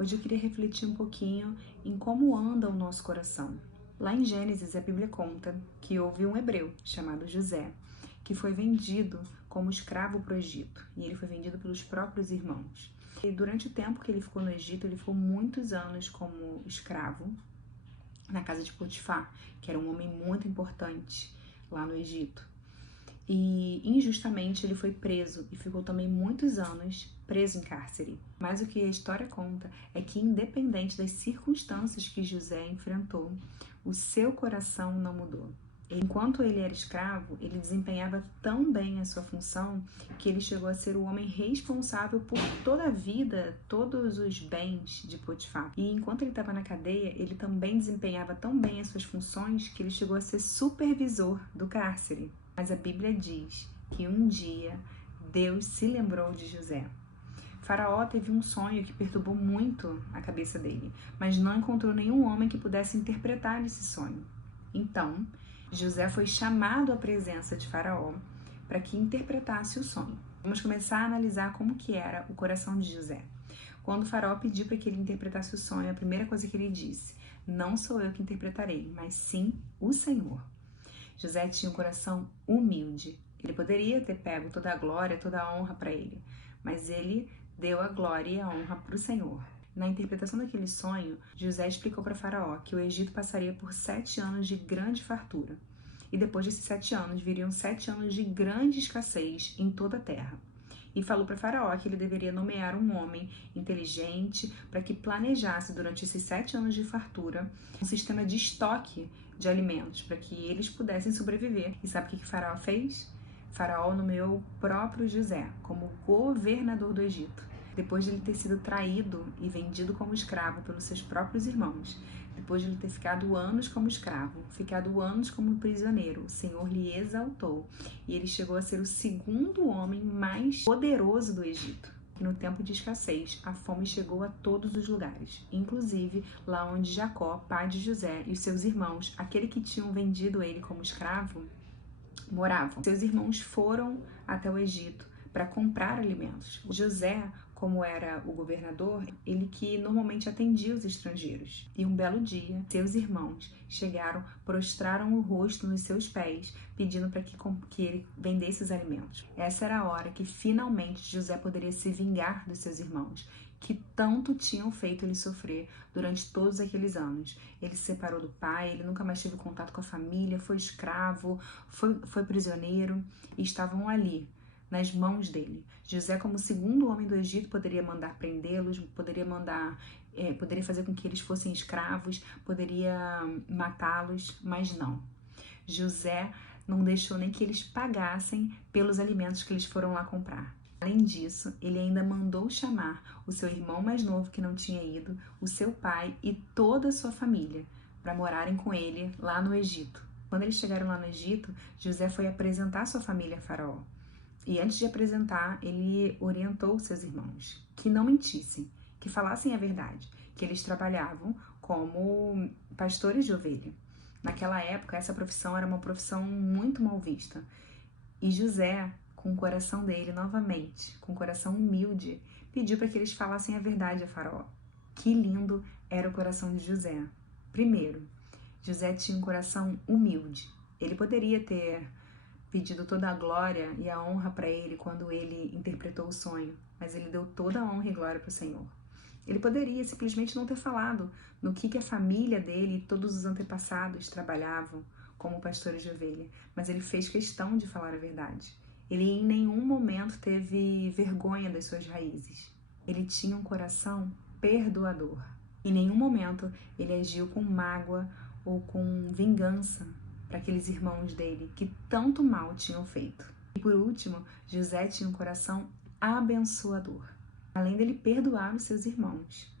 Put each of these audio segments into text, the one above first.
Hoje eu queria refletir um pouquinho em como anda o nosso coração. Lá em Gênesis, a Bíblia conta que houve um hebreu chamado José, que foi vendido como escravo para o Egito, e ele foi vendido pelos próprios irmãos. E durante o tempo que ele ficou no Egito, ele ficou muitos anos como escravo na casa de Potifar, que era um homem muito importante lá no Egito. E injustamente ele foi preso e ficou também muitos anos preso em cárcere. Mas o que a história conta é que, independente das circunstâncias que José enfrentou, o seu coração não mudou. Enquanto ele era escravo, ele desempenhava tão bem a sua função que ele chegou a ser o homem responsável por toda a vida, todos os bens de Potifar. E enquanto ele estava na cadeia, ele também desempenhava tão bem as suas funções que ele chegou a ser supervisor do cárcere. Mas a Bíblia diz que um dia Deus se lembrou de José. Faraó teve um sonho que perturbou muito a cabeça dele, mas não encontrou nenhum homem que pudesse interpretar esse sonho. Então, José foi chamado à presença de Faraó para que interpretasse o sonho. Vamos começar a analisar como que era o coração de José. Quando Faraó pediu para que ele interpretasse o sonho, a primeira coisa que ele disse: "Não sou eu que interpretarei, mas sim o Senhor." José tinha um coração humilde. Ele poderia ter pego toda a glória, toda a honra para ele, mas ele deu a glória e a honra para o Senhor. Na interpretação daquele sonho, José explicou para Faraó que o Egito passaria por 7 anos de grande fartura. E depois desses 7 anos, viriam 7 anos de grande escassez em toda a terra. E falou para Faraó que ele deveria nomear um homem inteligente para que planejasse durante esses 7 anos de fartura um sistema de estoque de alimentos para que eles pudessem sobreviver. E sabe o que Faraó fez? Faraó nomeou o próprio José como governador do Egito. Depois de ele ter sido traído e vendido como escravo pelos seus próprios irmãos, depois de ele ter ficado anos como escravo, ficado anos como prisioneiro, o Senhor lhe exaltou e ele chegou a ser o segundo homem mais poderoso do Egito. E no tempo de escassez, a fome chegou a todos os lugares, inclusive lá onde Jacó, pai de José, e os seus irmãos, aquele que tinham vendido ele como escravo, moravam. Seus irmãos foram até o Egito para comprar alimentos. José, como era o governador, ele que normalmente atendia os estrangeiros. E um belo dia, seus irmãos chegaram, prostraram o rosto nos seus pés, pedindo para que ele vendesse os alimentos. Essa era a hora que finalmente José poderia se vingar dos seus irmãos, que tanto tinham feito ele sofrer durante todos aqueles anos. Ele se separou do pai, ele nunca mais teve contato com a família, foi escravo, foi prisioneiro, e estavam ali, nas mãos dele. José, como segundo homem do Egito, poderia mandar prendê-los, poderia fazer com que eles fossem escravos, poderia matá-los, mas não. José não deixou nem que eles pagassem pelos alimentos que eles foram lá comprar. Além disso, ele ainda mandou chamar o seu irmão mais novo que não tinha ido, o seu pai e toda a sua família para morarem com ele lá no Egito. Quando eles chegaram lá no Egito, José foi apresentar sua família a Faraó. E antes de apresentar, ele orientou seus irmãos que não mentissem, que falassem a verdade, que eles trabalhavam como pastores de ovelha. Naquela época, essa profissão era uma profissão muito mal vista. E José, com o coração dele novamente, com o coração humilde, pediu para que eles falassem a verdade a Faraó. Que lindo era o coração de José. Primeiro, José tinha um coração humilde. Ele poderia ter pedido toda a glória e a honra para ele quando ele interpretou o sonho, mas ele deu toda a honra e glória para o Senhor. Ele poderia simplesmente não ter falado no que a família dele e todos os antepassados trabalhavam como pastores de ovelha, mas ele fez questão de falar a verdade. Ele em nenhum momento teve vergonha das suas raízes. Ele tinha um coração perdoador. Em nenhum momento ele agiu com mágoa ou com vingança para aqueles irmãos dele que tanto mal tinham feito. E por último, José tinha um coração abençoador. Além dele perdoar os seus irmãos,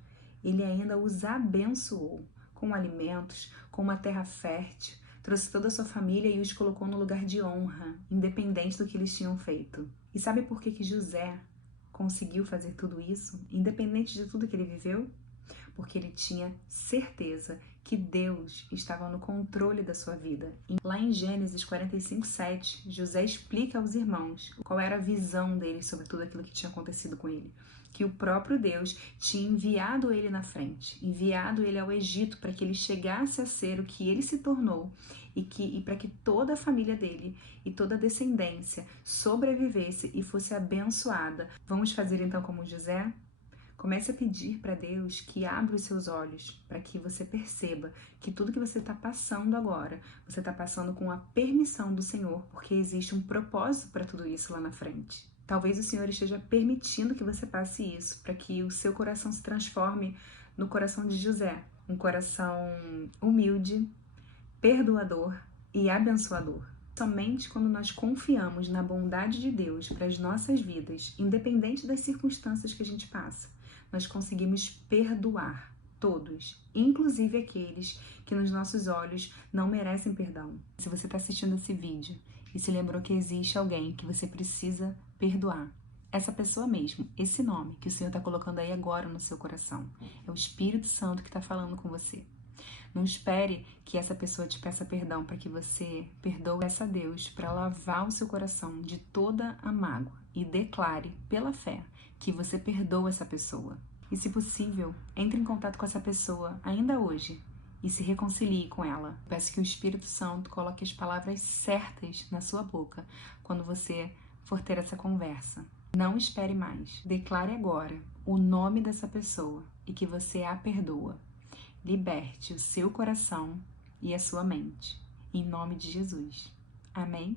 ele ainda os abençoou com alimentos, com uma terra fértil, trouxe toda a sua família e os colocou no lugar de honra, independente do que eles tinham feito. E sabe por que José conseguiu fazer tudo isso, independente de tudo que ele viveu? Porque ele tinha certeza que Deus estava no controle da sua vida. Lá em Gênesis 45:7, José explica aos irmãos qual era a visão deles sobre tudo aquilo que tinha acontecido com ele. que o próprio Deus tinha enviado ele na frente, enviado ele ao Egito para que ele chegasse a ser o que ele se tornou e para que toda a família dele e toda a descendência sobrevivesse e fosse abençoada. Vamos fazer então como José? Comece a pedir para Deus que abra os seus olhos para que você perceba que tudo que você está passando agora, você está passando com a permissão do Senhor, porque existe um propósito para tudo isso lá na frente. Talvez o Senhor esteja permitindo que você passe isso para que o seu coração se transforme no coração de José, um coração humilde, perdoador e abençoador. Somente quando nós confiamos na bondade de Deus para as nossas vidas, independente das circunstâncias que a gente passa, nós conseguimos perdoar todos, inclusive aqueles que nos nossos olhos não merecem perdão. Se você está assistindo esse vídeo e se lembrou que existe alguém que você precisa perdoar, essa pessoa mesmo, esse nome que o Senhor está colocando aí agora no seu coração, é o Espírito Santo que está falando com você. Não espere que essa pessoa te peça perdão para que você perdoe essa Deus para lavar o seu coração de toda a mágoa e declare pela fé que você perdoa essa pessoa. E se possível, entre em contato com essa pessoa ainda hoje e se reconcilie com ela. Peço que o Espírito Santo coloque as palavras certas na sua boca quando você for ter essa conversa. Não espere mais. Declare agora o nome dessa pessoa e que você a perdoa. Liberte o seu coração e a sua mente. Em nome de Jesus. Amém?